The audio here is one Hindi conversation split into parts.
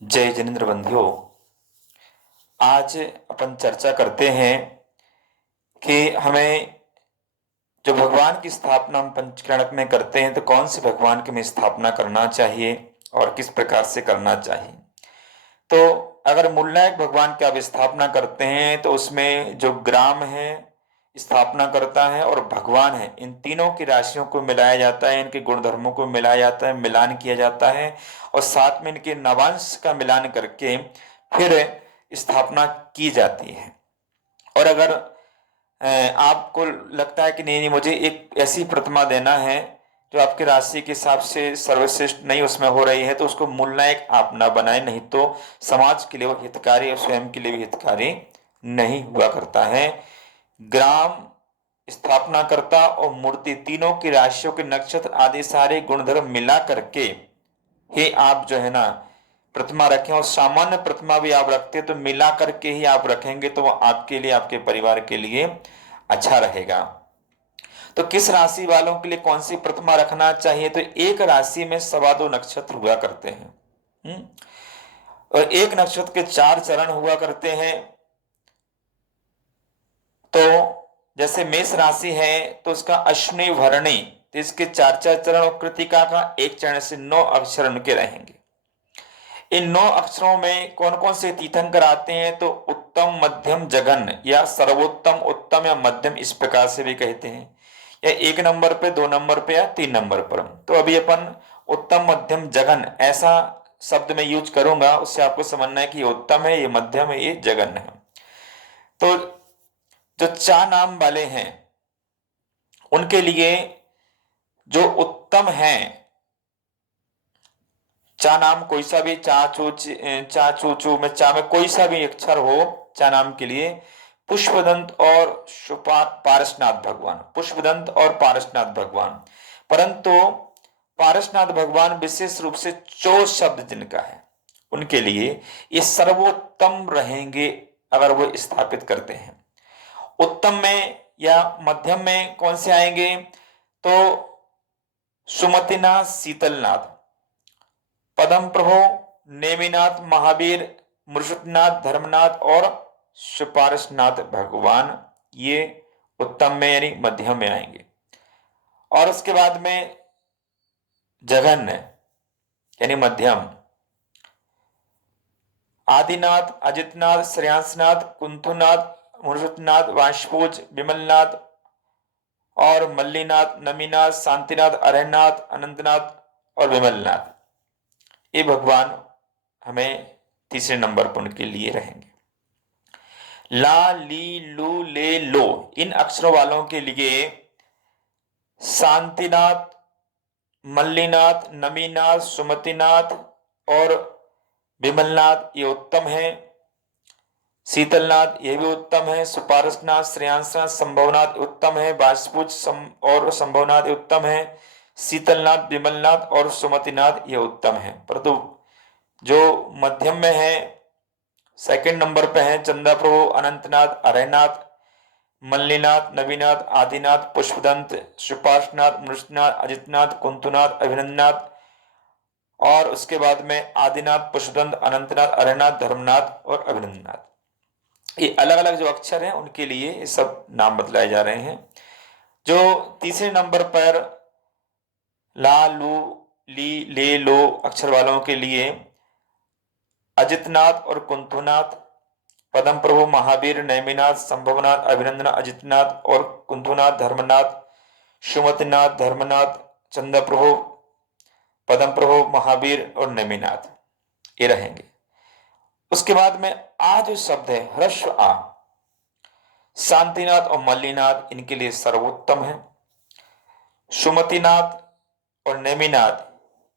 जय जिनेन्द्र बंधुओं। आज अपन चर्चा करते हैं कि हमें जो भगवान की स्थापना हम पंचकर्णक में करते हैं तो कौन से भगवान की हमें स्थापना करना चाहिए और किस प्रकार से करना चाहिए। तो अगर मूलनायक भगवान की आप स्थापना करते हैं तो उसमें जो ग्राम है स्थापना करता है और भगवान है, इन तीनों की राशियों को मिलाया जाता है, इनके गुण धर्मों को मिलाया जाता है, मिलान किया जाता है और साथ में इनके नवांश का मिलान करके फिर स्थापना की जाती है। और अगर आपको लगता है कि नहीं नहीं मुझे एक ऐसी प्रतिमा देना है जो आपकी राशि के हिसाब से सर्वश्रेष्ठ नहीं उसमें हो रही है, तो उसको मूलनायक आप ना बनाए, नहीं तो समाज के लिए वो हितकारी और स्वयं के लिए भी हितकारी नहीं हुआ करता है। ग्राम, स्थापना करता और मूर्ति, तीनों की राशियों के नक्षत्र आदि सारे गुणधर्म मिला करके ही आप जो है ना प्रतिमा रखें। और सामान्य प्रतिमा भी आप रखते तो मिला करके ही आप रखेंगे तो वो आपके लिए, आपके परिवार के लिए अच्छा रहेगा। तो किस राशि वालों के लिए कौन सी प्रतिमा रखना चाहिए, तो एक राशि में 2.25 नक्षत्र हुआ करते हैं। और एक नक्षत्र के 4 चरण हुआ करते हैं। तो जैसे मेष राशि है तो उसका अश्विनी भरणी, तो इसके 4 चरण और कृतिका का एक चरण से 9 अक्षर उनके रहेंगे। इन 9 अक्षरों में कौन कौन से तीर्थंकर आते हैं, तो उत्तम, मध्यम, जघन्य या सर्वोत्तम, उत्तम या मध्यम, इस प्रकार से भी कहते हैं, या 1 नंबर पे, 2 नंबर पे या 3 नंबर पर। तो अभी अपन उत्तम, मध्यम, जघन्य ऐसा शब्द में यूज करूंगा, उससे आपको समझना है कि ये उत्तम है, ये मध्यम है, ये जघन्य है। तो जो 4 नाम वाले हैं उनके लिए जो उत्तम है, चा नाम कोई सा भी, चा चू चू में चा में कोई सा भी अक्षर हो चा नाम के लिए, पुष्पदंत और पारसनाथ भगवान, पुष्पदंत और पारसनाथ भगवान। परंतु पारसनाथ भगवान विशेष रूप से चो शब्द जिनका है उनके लिए ये सर्वोत्तम रहेंगे अगर वो स्थापित करते हैं। उत्तम में या मध्यम में कौन से आएंगे, तो सुमतिनाथ, शीतलनाथ, पदम प्रभु, नेमिनाथ, महावीर, मृषुतनाथ, धर्मनाथ और सुपार्शनाथ भगवान, ये उत्तम में यानी मध्यम में आएंगे। और उसके बाद में जघन्य यानी मध्यम, आदिनाथ, अजितनाथ, श्रेयांसनाथ, कुंथुनाथ, मृषुतनाथ, वाशपूज, विमलनाथ और मल्लीनाथ, नमीनाथ, शांतिनाथ, अरहनाथ, अनंतनाथ और विमलनाथ, ये भगवान हमें तीसरे नंबर पर उनके लिए रहेंगे। ला, ली, लू, ले, लो, इन अक्षरों वालों के लिए शांतिनाथ, मल्लीनाथ, नमीनाथ, सुमतिनाथ और विमलनाथ ये उत्तम है। शीतलनाथ ये भी उत्तम है। सुपारसनाथ, श्रेयांसनाथ, संभवनाथ उत्तम है। बाष्पूज और संभवनाथ ये उत्तम है। शीतलनाथ, विमलनाथ और सुमतिनाथ ये उत्तम है। परंतु जो मध्यम में है, सेकंड नंबर पे है चंदा प्रभु, अनंतनाथ, अरहनाथ, मल्लीनाथ, नवीनाथ, आदिनाथ, पुष्पदंत, सुपार्शनाथ, मृषनाथ, अजितनाथ, कुंतुनाथ, अभिनंदनाथ और उसके बाद में आदिनाथ, पुष्पदंत, अनंतनाथ, अरहनाथ, धर्मनाथ और अभिनंदनाथ, ये अलग अलग जो अक्षर हैं उनके लिए ये सब नाम बतलाए जा रहे हैं। जो तीसरे नंबर पर ला, लू, ली, ले, लो अक्षर वालों के लिए अजितनाथ और कुंथुनाथ, पदम प्रभु, महावीर, नैमिनाथ, संभवनाथ, अभिनंदन, अजितनाथ और कुंथुनाथ, धर्मनाथ, सुमतिनाथ, धर्मनाथ, चंद्र प्रभु, पदम प्रभु, महावीर और नैमिनाथ ये रहेंगे। उसके बाद में आ जो शब्द है ह्रस्व आ, शांतिनाथ और मल्लीनाथ इनके लिए सर्वोत्तम है। सुमतिनाथ और नेमिनाथ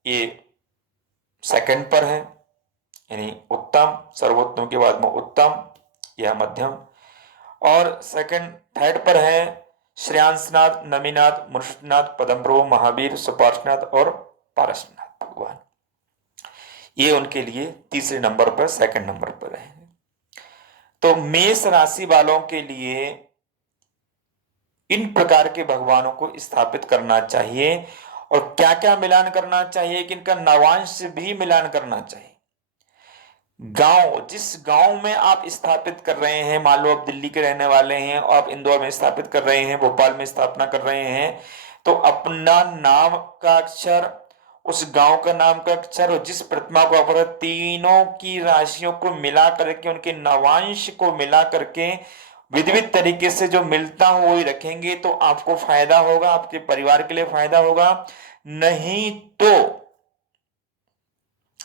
ये सेकंड पर है, यानी उत्तम, सर्वोत्तम के बाद में उत्तम या मध्यम। और सेकंड थर्ड पर है श्रेयांसनाथ, नमीनाथ, मृषनाथ, पदम प्रभु, महावीर, सुपार्शनाथ और पारसनाथ भगवान, ये उनके लिए तीसरे नंबर पर, सेकंड नंबर पर रहेंगे। तो मेष राशि वालों के लिए इन प्रकार के भगवानों को स्थापित करना चाहिए। और क्या क्या मिलान करना चाहिए कि इनका नवांश भी मिलान करना चाहिए। गांव, जिस गांव में आप स्थापित कर रहे हैं, मान लो आप दिल्ली के रहने वाले हैं और आप इंदौर में स्थापित कर रहे हैं, भोपाल में स्थापना कर रहे हैं, तो अपना नाम का अक्षर, उस गांव का नाम का अक्षर और जिस प्रतिमा को आप तीनों की राशियों को मिला करके, उनके नवांश को मिला करके विधिवत तरीके से जो मिलता हो वही रखेंगे, तो आपको फायदा होगा, आपके परिवार के लिए फायदा होगा। नहीं तो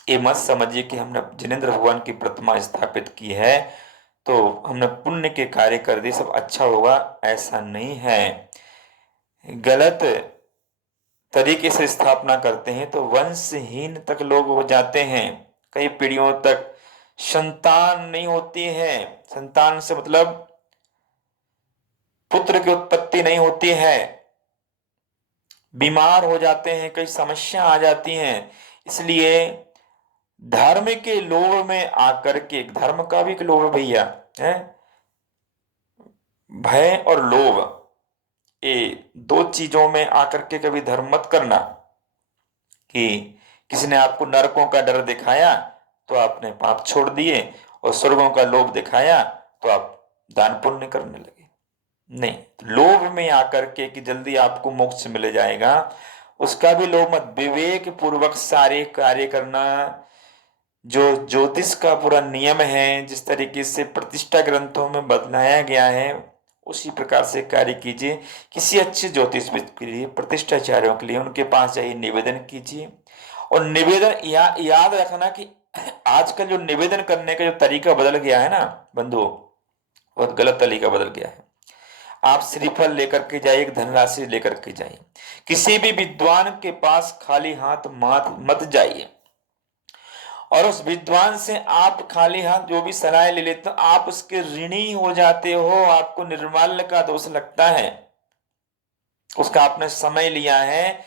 ये मत समझिए कि हमने जिनेंद्र भगवान की प्रतिमा स्थापित की है तो हमने पुण्य के कार्य कर दिए, सब अच्छा होगा, ऐसा नहीं है। गलत तरीके से स्थापना करते हैं तो वंशहीन तक लोग हो जाते हैं, कई पीढ़ियों तक संतान नहीं होती है। संतान से मतलब पुत्र की उत्पत्ति नहीं होती है, बीमार हो जाते हैं, कई समस्या आ जाती हैं। इसलिए धर्म के लोभ में आकर के, धर्म का भी एक लोभ है भैया, है भय और लोभ, ये दो चीजों में आकर के कभी धर्म मत करना कि किसी ने आपको नरकों का डर दिखाया तो आपने पाप छोड़ दिए और स्वर्गों का लोभ दिखाया तो आप दान पुण्य करने लगे। नहीं, लोभ में आकर के कि जल्दी आपको मोक्ष मिल जाएगा, उसका भी लोभ मत। विवेक पूर्वक सारे कार्य करना, जो ज्योतिष का पूरा नियम है, जिस तरीके से प्रतिष्ठा ग्रंथों में बतलाया गया है उसी प्रकार से कार्य कीजिए। किसी अच्छे ज्योतिषविद के लिए, प्रतिष्ठाचार्यों के लिए उनके पास जाइए, निवेदन कीजिए। और निवेदन याद रखना कि आजकल जो निवेदन करने का जो तरीका बदल गया है ना बंधुओं, बहुत गलत तरीका बदल गया है। आप श्रीफल लेकर के जाइए, एक धनराशि लेकर के जाइए, किसी भी विद्वान के पास खाली हाथ मत जाइए। और उस विद्वान से आप खाली हाथ जो भी सलाह ले लेते हो, आप उसके ऋणी हो जाते हो, आपको निर्माल्य का दोष लगता है। उसका आपने समय लिया है,